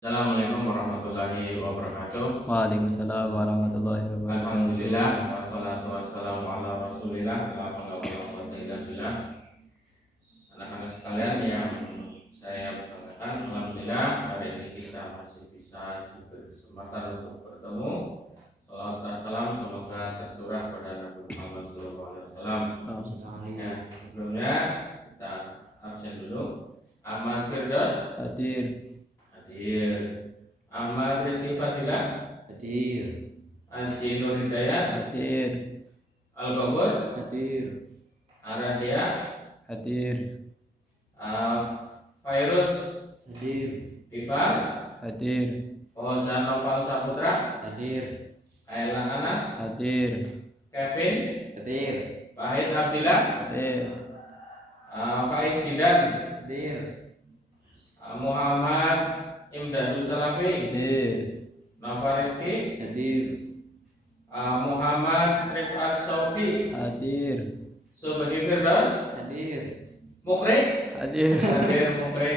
Assalamualaikum warahmatullahi wabarakatuh. Waalaikumsalam warahmatullahi wabarakatuh. Alhamdulillah wassalatu wassalamu ala Rasulillah wa ala wabarakatuh. Anak-anak sekalian yang saya banggakan, alhamdulillah hari ini kita masih bisa diberi kesempatan untuk bertemu. Salawat dan salam semoga tercurah pada Nabi Muhammad SAW. Ya, sebelumnya kita absen dulu. Ahmad Firdaus Hadir. Ahmad Rizky Fadilah Hadir. Anji Nur Hidayat Hadir. Al-Ghafur Hadir. Aradia Hadir. Fairuz Hadir. Ifar Hadir. Fauzan Noval Saputra Hadir. Aylan Anas Hadir. Kevin Hadir. Wahid Abdillah Hadir. Faiz Jidan Hadir. Muhammad Imdadus Salafi Hadir. Nova Rizky Hadir. Muhammad Rifat Sofi Hadir. Subhi Firdaus Hadir. Mukri Hadir. Hadir Mukri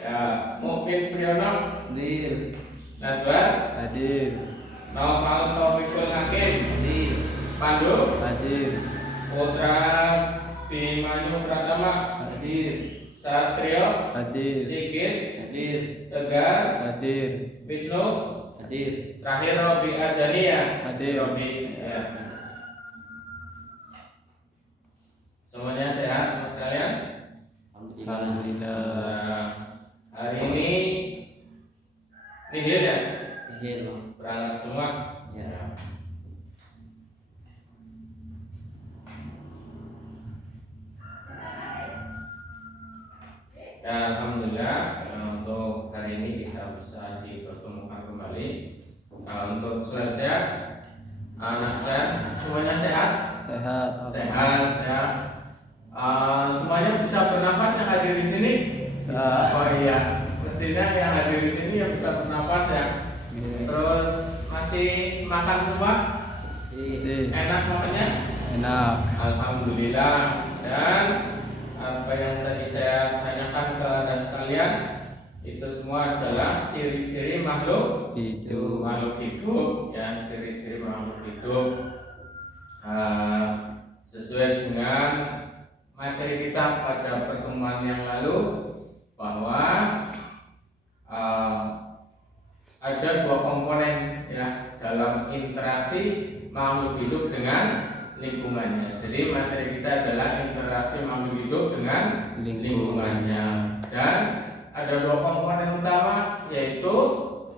ya Mungkin Priyono Hadir. Nasbar Hadir. Naufal Taufikul Hakim Hadir. Pandu Hadir. Putra Bimanyu Pratama Hadir. Satrio Hadir. Sigit Hadir. Tegar Hadir. Wisnu Hadir. terakhir Robi Azania Hadir. Robi ya. Semuanya sehat mas sekalian? Alhamdulillah. Hari ini nihil ya? Nihil. Berangkat semua? Ya. Ya, alhamdulillah untuk hari ini kita bisa dipertemukan kembali. Untuk selanjutnya, Nasdaq semuanya sehat? Sehat. Sehat ya. Semuanya bisa bernafas yang hadir di sini? Bisa. Oh iya, mestinya yang hadir di sini yang bisa bernafas ya. Terus masih makan semua? Si. Enak makannya? Enak. Alhamdulillah. Dan apa yang tadi saya tanyakan ke Anda sekalian itu semua adalah ciri-ciri makhluk Hidup. makhluk hidup ya, ciri-ciri makhluk hidup sesuai dengan materi kita pada pertemuan yang lalu bahwa ada dua komponen ya dalam interaksi makhluk hidup dengan lingkungannya. Jadi materi kita adalah interaksi makhluk hidup dengan lingkungannya. Dan ada dua komponen utama yaitu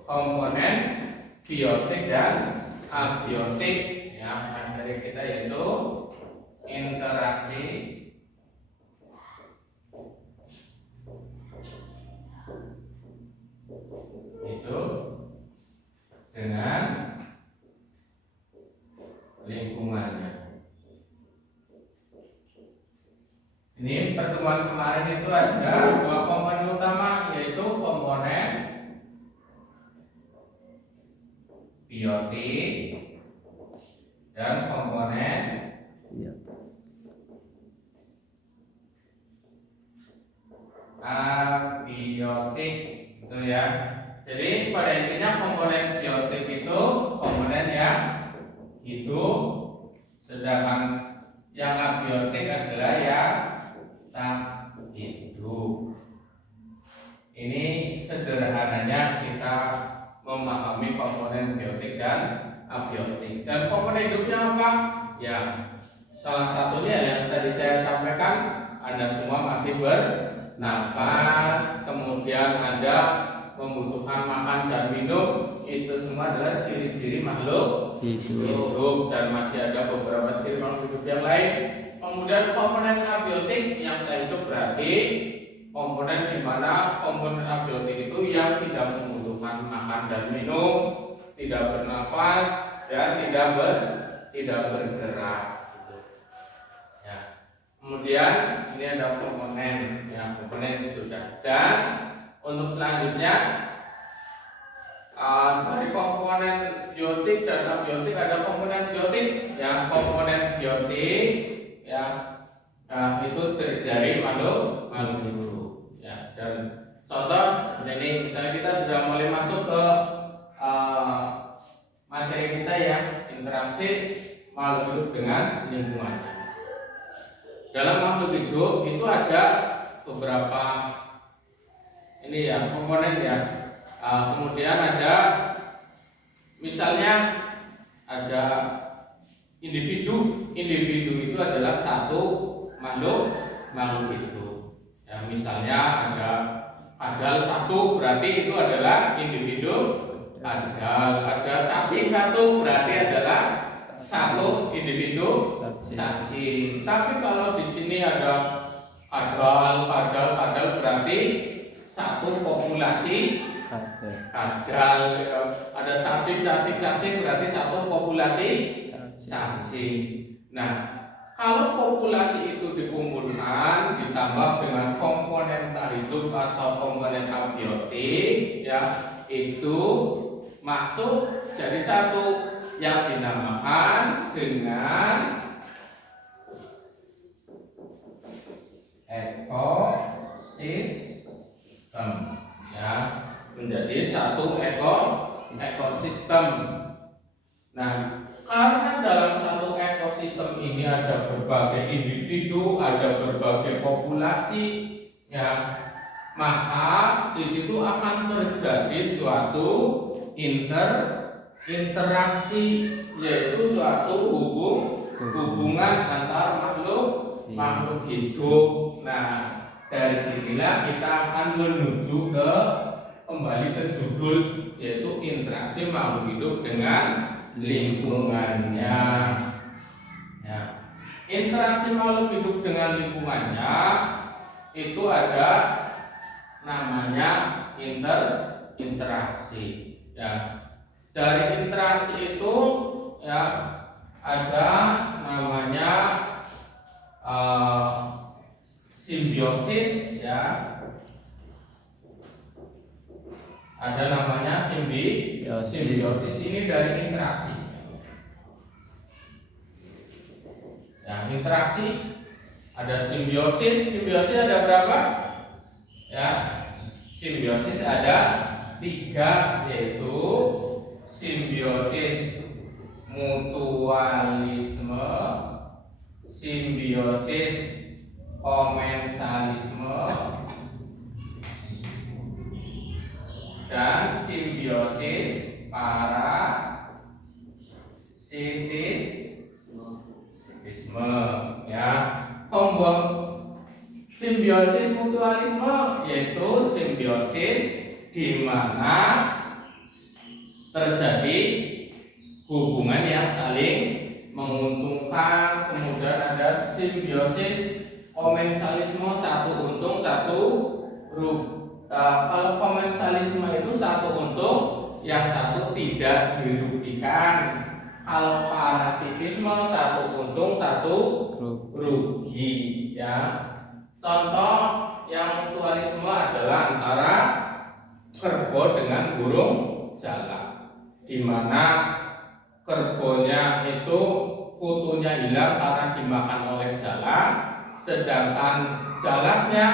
komponen biotik dan abiotik. Ya, materi kita yaitu interaksi hidup dengan lingkungannya. Ini pertemuan kemarin itu ada dua komponen utama yaitu komponen biotik dan komponen abiotik itu ya. Jadi pada intinya komponen biotik itu komponen yang hidup, sedangkan yang abiotik adalah yang tak hidup. Ini sederhananya kita memahami komponen biotik dan abiotik. Dan komponen hidupnya apa? Ya, salah satunya yang tadi saya sampaikan, Anda semua masih bernapas, kemudian Anda membutuhkan makan dan minum, itu semua adalah ciri-ciri makhluk hidup. Dan masih ada beberapa ciri makhluk hidup yang lain. Kemudian komponen abiotik yang tak hidup berarti komponen di mana komponen abiotik itu yang tidak membutuhkan makan dan minum, tidak bernafas dan tidak bergerak. Ya. Kemudian ini ada komponen, ya komponen sudah. Dan untuk selanjutnya dari komponen biotik dan abiotik ada komponen biotik, ya komponen biotik ya itu terdiri dari makhluk hidup ya. Dan contoh seperti ini, misalnya kita sudah kembali masuk ke materi kita ya, interaksi makhluk hidup dengan lingkungannya. Dalam makhluk hidup itu ada beberapa ini ya komponen ya. Kemudian ada misalnya ada individu. Individu itu adalah satu makhluk hidup. Ya, misalnya ada padal satu berarti itu adalah individu padal. Ada cacing satu berarti adalah satu individu cacing. Tapi kalau di sini ada padal berarti satu populasi kadal. Ada cacing berarti satu populasi cacing. Nah, kalau populasi itu dikumpulkan ditambah dengan komponen hidup atau komponen abiotik ya, itu masuk jadi satu yang dinamakan dengan ekosistem ya, menjadi satu ekosistem. Nah, karena dalam satu ekosistem ini ada berbagai individu, ada berbagai populasi, ya, maka di situ akan terjadi suatu interaksi, yaitu suatu hubungan antar makhluk hidup. Nah, dari sinilah kita akan menuju kembali ke judul, yaitu interaksi makhluk hidup dengan lingkungannya. Ya. Interaksi makhluk hidup dengan lingkungannya itu ada namanya interaksi. Ya. Dari interaksi itu ya ada namanya simbiosis ya. Ada namanya simbiosis ini dari interaksi. Ya, interaksi ada simbiosis ada berapa? Ya, simbiosis ada 3, yaitu simbiosis mutualisme, simbiosis komensalisme, dan simbiosis parasitisme ya. Simbiosis mutualisme yaitu simbiosis di mana terjadi hubungan yang saling menguntungkan. Kemudian ada simbiosis komensalisme, satu untung satu rugi. Kalau komensalisme itu satu untung, yang satu tidak dirugikan. Kalau parasitisme satu untung satu rugi ya. Contoh yang mutualisme adalah antara kerbau dengan burung jalak, di mana kerbaunya itu kutunya hilang karena dimakan oleh jalak, sedangkan jalaknya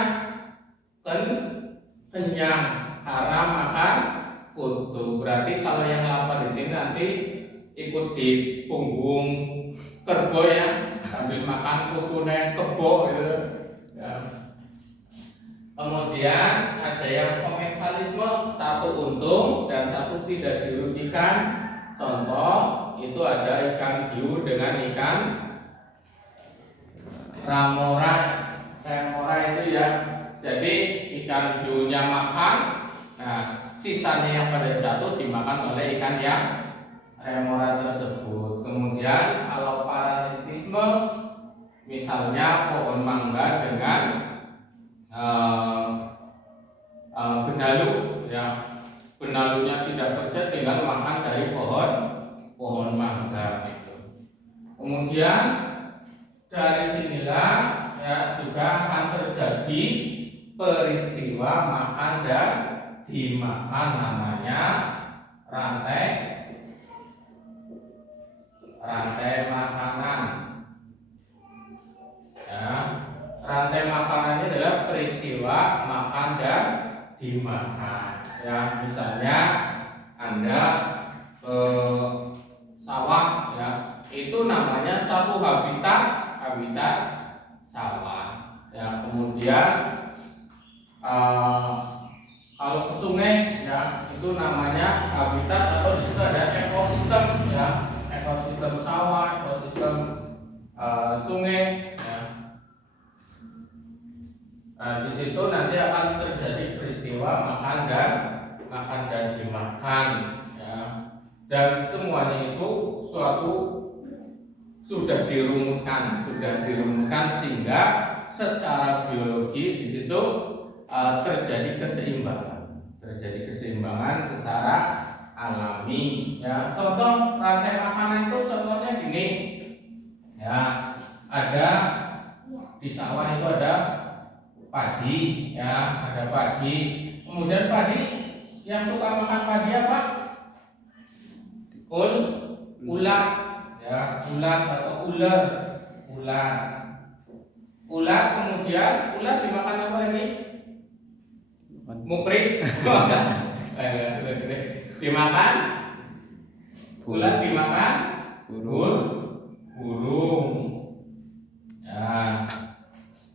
kenyang karena makan kutu. Berarti kalau yang lapar di sini nanti ikut di punggung kerbau ya, sambil makan kutunya kebo gitu. Ya. Kemudian ada yang komensalisme, satu untung dan satu tidak dirugikan. Contoh itu ada ikan hiu dengan ikan remora itu ya. Jadi ikan hiunya makan, nah sisanya yang pada jatuh dimakan oleh ikan yang remora tersebut. Kemudian kalau parasitisme, misalnya pohon mangga dengan benalu ya, benalunya tidak bekerja tinggal makan dari pohon mangga. Kemudian dari sinilah ya juga akan terjadi peristiwa makan dan dimakan, namanya rantai makanan. Ya, rantai makanan ini adalah peristiwa makan dan dimakan. Ya, misalnya ya itu namanya habitat atau di situ ada ekosistem ya, ekosistem sawah, ekosistem sungai ya. Nah, di situ nanti akan terjadi peristiwa makan dan dimakan ya. Dan semuanya itu sudah dirumuskan sehingga secara biologi di situ terjadi keseimbangan secara alami ya. Contoh rantai makanan itu contohnya gini ya, ada di sawah itu ada padi ya, ada padi. Kemudian padi yang suka makan padi apa? Ulat ya, ulat atau ular. Kemudian ulat dimakan apa lagi? Mukrik. Dimakan ulat, dimakan burung ya.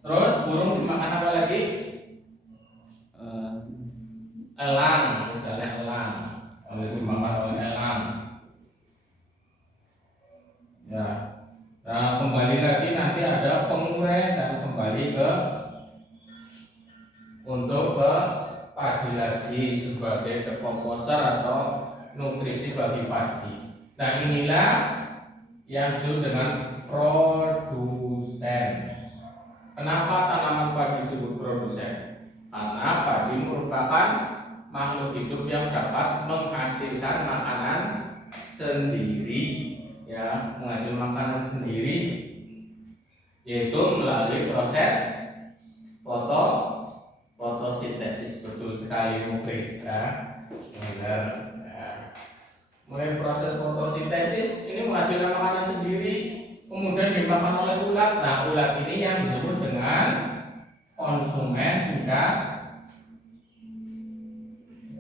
Terus burung dimakan apa lagi? Elang, misalnya elang. Kalau dimakan oleh elang ya. Nah, kembali lagi nanti ada pengurai dan kembali untuk ke padi lagi sebagai dekomposer atau nutrisi bagi padi. Nah, inilah yang disebut dengan produsen. Kenapa tanaman padi disebut produsen? Karena padi merupakan makhluk hidup yang dapat menghasilkan makanan sendiri ya, menghasilkan makanan sendiri yaitu melalui proses fotosintesis. Betul sekali Mukri ya. Benar ya. Mulai proses fotosintesis ini menghasilkan makanan sendiri, kemudian dimakan oleh ulat. Nah, ulat ini yang disebut dengan konsumen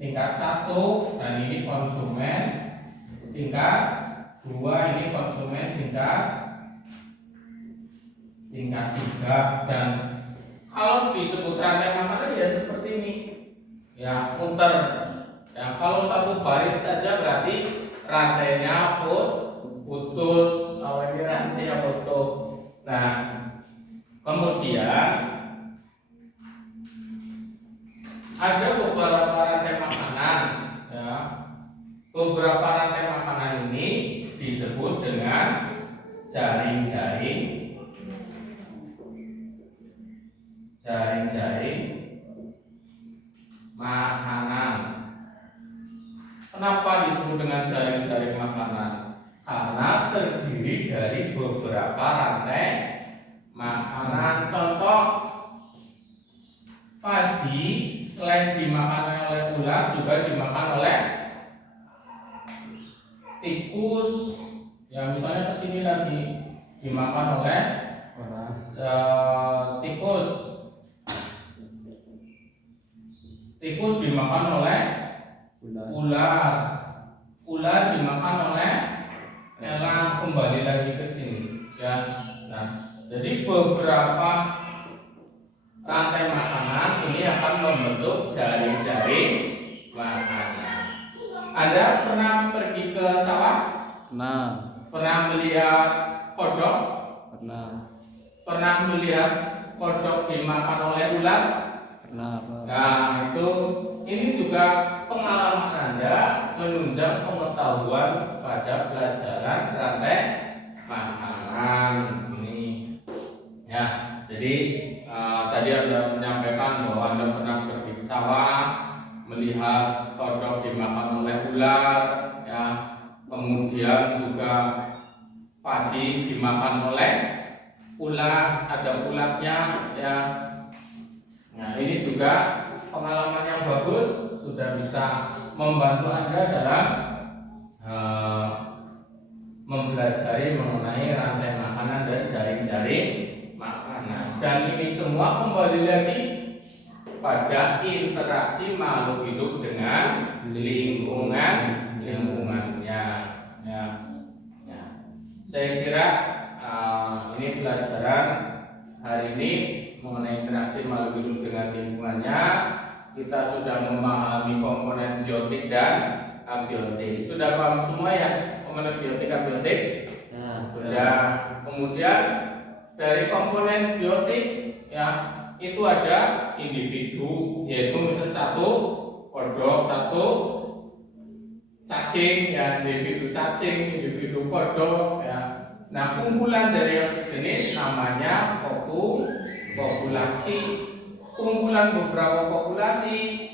tingkat 1, dan ini konsumen tingkat 2, ini konsumen tingkat 3. Dan kalau disebut rantai makanan ya seperti ini ya, muter ya. Kalau satu baris saja berarti rantainya putus. Kalau ini rantai yang utuh. Nah, kemudian ada beberapa rantai makanan ya. Beberapa rantai makanan ini disebut dengan jaring-jaring makanan. Kenapa disebut dengan jaring-jaring makanan? Karena terdiri dari beberapa rantai makanan. Contoh, padi selain dimakan oleh ulat juga dimakan oleh tikus ya. Misalnya kesini lagi dimakan oleh tikus dimakan oleh ular dimakan oleh elang. Kembali lagi ke sini ya. Nah, jadi beberapa rantai makanan ini akan membentuk jaring-jaring makanan. Anda pernah pergi ke sawah? Pernah melihat kodok? Pernah melihat kodok dimakan oleh ular? Nah, ini juga pengalaman Anda menunjang pengetahuan pada pelajaran rantai makanan ini ya. Jadi tadi Anda menyampaikan bahwa Anda pernah pergi ke sawah, melihat kodok dimakan oleh ular ya. Kemudian juga padi dimakan oleh ulat, ada ulatnya ya. Nah, ini juga pengalaman yang bagus, sudah bisa membantu Anda dalam mempelajari mengenai rantai makanan dan jaring-jaring makanan. Dan ini semua kembali lagi pada interaksi makhluk hidup dengan lingkungannya ya. Saya kira ini pelajaran hari ini mengenai interaksi makhluk hidup dengan lingkungannya kita sudah memahami komponen biotik dan abiotik. Sudah paham semua ya komponen biotik abiotik? Sudah. Kemudian dari komponen biotik ya itu ada individu, yaitu misalnya satu kodok, satu cacing ya, individu cacing, individu kodok ya. Nah, kumpulan dari yang sejenis namanya populasi. Kumpulan beberapa populasi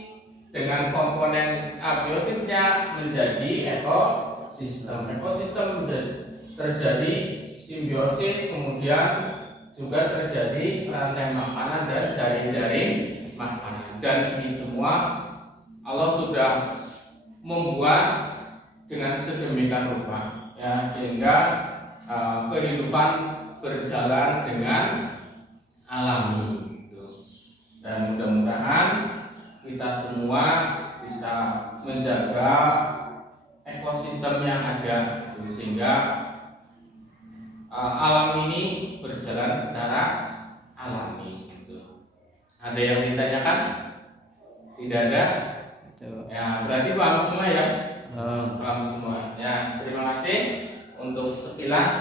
dengan komponen abiotiknya menjadi ekosistem. Ekosistem terjadi simbiosis, kemudian juga terjadi rantai makanan dan jaring-jaring makanan. Dan ini semua Allah sudah membuat dengan sedemikian rupa ya, sehingga kehidupan berjalan dengan alami gitu. Dan mudah-mudahan kita semua bisa menjaga ekosistem yang ada gitu, sehingga alam ini berjalan secara alami gitu. Ada yang ditanyakan? Tidak ada? Ya, berarti paham semua ya? Paham semua. Ya, terima kasih untuk sekilas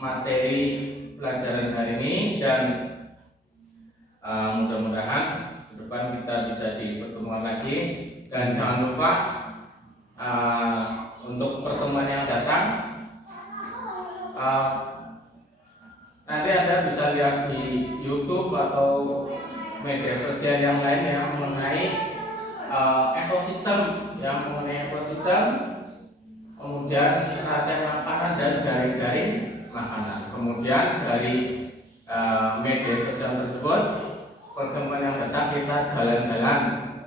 materi pelajaran hari ini, dan mudah-mudahan ke depan kita bisa di pertemuan lagi. Dan jangan lupa untuk pertemuan yang datang nanti Anda bisa lihat di YouTube atau media sosial yang lain yang mengenai ekosistem, kemudian rantai makanan dan jaring-jaring makanan. Kemudian dari media sosial tersebut, pertemuan yang datang kita jalan-jalan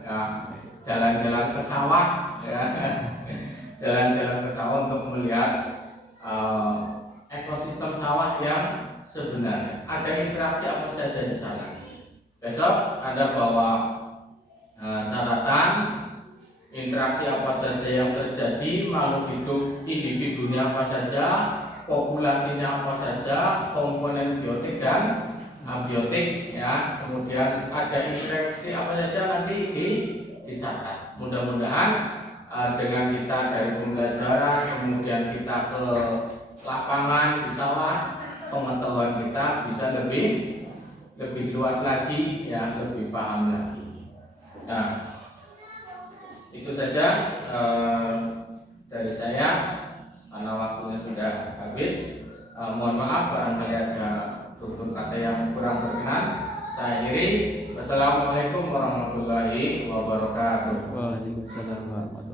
ya, jalan-jalan ke sawah ya, jalan-jalan ke sawah untuk melihat ekosistem sawah yang sebenarnya. Ada interaksi apa saja di sana. Besok Anda bawa catatan interaksi apa saja yang terjadi, makhluk hidup individunya apa saja, populasinya apa saja, komponen biotik dan abiotik ya. Kemudian ada interaksi apa saja nanti dicatat. Mudah-mudahan dengan kita dari pembelajaran, kemudian kita ke lapangan di sawah, pengetahuan kita bisa lebih luas lagi ya, lebih paham lagi. Nah, itu saja dari saya karena waktunya sudah habis. Mohon maaf barangkali ada tutur kata yang kurang berkenan. Saya akhiri. Wassalamualaikum warahmatullahi wabarakatuh. Waalaikumsalam warahmatullahi wabarakatuh.